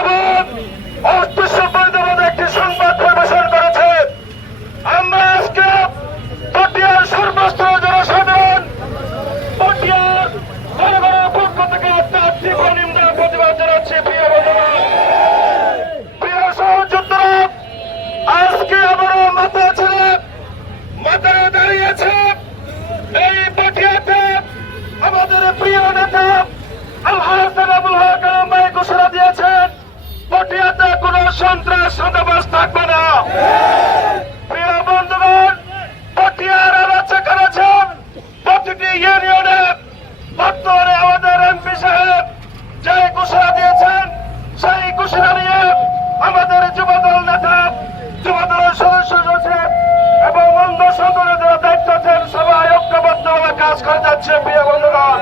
এবং অস্তিত্ববাদ একটি সংবাদ পরিবেশন করেছে। আমরা আজকে পটিয়ার সর্বস্তর জনসাধারণ পটিয়ার জনগণের পক্ষ থেকে একটা তীব্র নিন্দা প্রতিবাদ জানাচ্ছি। প্রিয় বন্ধুগণ, প্রিয় সহযোদ্ধারা, আজকে আমারও মাথা ছেড়ে মাথায় দাঁড়িয়েছে এই পটিয়াতে আমাদের প্রিয় নেতা আবুল হক ভাই ঘোষণা দিয়েছেন পটিয়াতে কোন সন্ত্রাস সন্ত্রাস থাকবে না। প্রিয় বন্ধুগণ, পটিয়ার আলোচনা করেছেন প্রতিটি ইউনিয়নে বর্তমানে আমাদের এমপি সাহেব যে ঘোষণা দিয়েছেন সেই ঘোষণা নিয়ে আমাদের যুবদল নেতা যুবদলের সদস্য সচিব এবং অঙ্গ সংগঠনের যারা দায়িত্ব আছেন সবাই ঐক্যবদ্ধভাবে কাজ করে যাচ্ছে। প্রিয় বন্ধুগণ,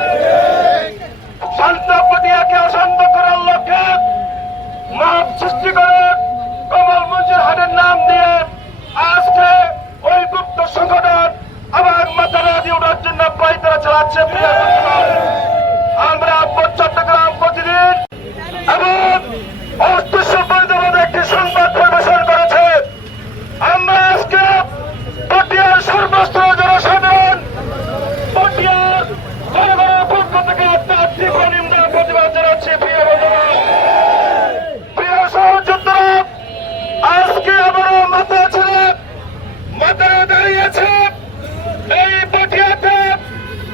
শান্ত পটিয়াকে অশান্ত করার লক্ষ্যে মাপ সৃষ্টি করে কমল মঞ্জুর হাটের নাম দিয়ে আজকে ওই গুপ্ত সংগঠন আবার মাথারা দিয়ে ওঠার জন্য পাইতারা চালাচ্ছে। প্রিয় বন্ধুগণ, আমরা চট্টগ্রাম প্রতিদিন এবং অস্তিত্ববাদ একটি সংবাদ পরিবেশন করেছে। আমরা আজকে পটিয়ার সর্বস্তর জনসাধারণ পটিয়ার জনগণের পক্ষ থেকে একটা তীব্র নিন্দা প্রতিবাদ জানাচ্ছি। প্রিয় বন্ধুগণ, প্রিয় সহযোদ্ধারা, আজকে আমারও মাথা ছেড়ে মাথায় দাঁড়িয়েছে এই পটিয়াতে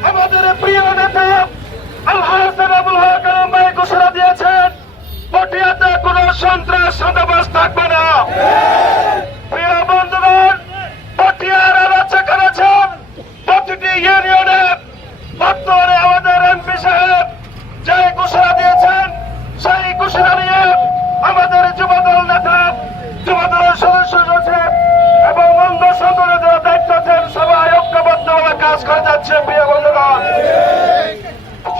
আমাদের প্রিয় নেতা আবুল হক ভাই ঘোষণা দিয়েছেন পটিয়াতে কোন সন্ত্রাস সন্ত্রাস থাকবে না। প্রিয় বন্ধুগণ, পটিয়ার আলোচনা করেছেন প্রতিটি ইউনিয়নে বর্তমানে আমাদের এমপি সাহেব যে ঘোষণা দিয়েছেন সেই ঘোষণা নিয়ে আমাদের যুবদল নেতা যুবদলের সদস্য সচিব এবং অঙ্গ সংগঠনের যারা দায়িত্ব আছেন সবাই ঐক্যবদ্ধভাবে কাজ করে যাচ্ছে। প্রিয় বন্ধুগণ,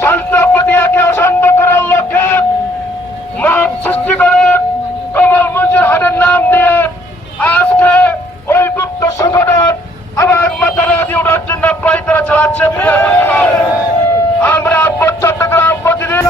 শান্ত পটিয়াকে অশান্ত করার লক্ষ্যে মাপ সৃষ্টি করে কমল মঞ্জুর হাটের নাম দিয়ে আজকে ওই গুপ্ত সংগঠন আবার মাথারা দিয়ে ওঠার জন্য পাইতারা চালাচ্ছে। প্রিয় বন্ধুগণ, আমরা চট্টগ্রাম প্রতিদিন